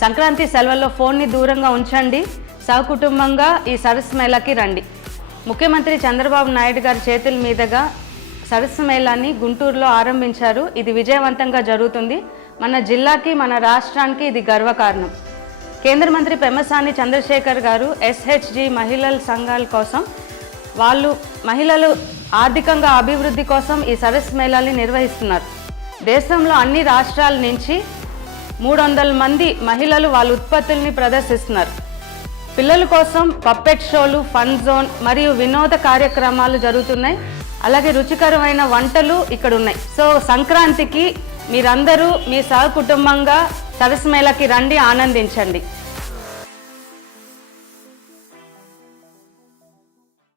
సంక్రాంతి సెలవుల్లో ఫోన్ని దూరంగా ఉంచండి. సహకుటుంబంగా ఈ సరస్సు మేళాకి రండి. ముఖ్యమంత్రి చంద్రబాబు నాయుడు గారి చేతుల మీదుగా సరస్సు మేళాన్ని గుంటూరులో ఆరంభించారు. ఇది విజయవంతంగా జరుగుతుంది. మన జిల్లాకి మన రాష్ట్రానికి ఇది గర్వకారణం. కేంద్ర మంత్రి పెమ్మసాని చంద్రశేఖర్ గారు ఎస్హెచ్జి మహిళల సంఘాల కోసం వాళ్ళు మహిళలు ఆర్థికంగా అభివృద్ధి కోసం ఈ సరస్సు మేళాన్ని నిర్వహిస్తున్నారు. దేశంలో అన్ని రాష్ట్రాల నుంచి మూడు వందల మంది మహిళలు వాళ్ళ ఉత్పత్తుల్ని ప్రదర్శిస్తున్నారు. పిల్లల కోసం పప్పెట్ షోలు ఫన్ జోన్ మరియు వినోద కార్యక్రమాలు జరుగుతున్నాయి. అలాగే రుచికరమైన వంటలు ఇక్కడ ఉన్నాయి సో సంక్రాంతికి మీరందరూ మీ సహకుటుంబంగా సరస్మేళకి రండి ఆనందించండి.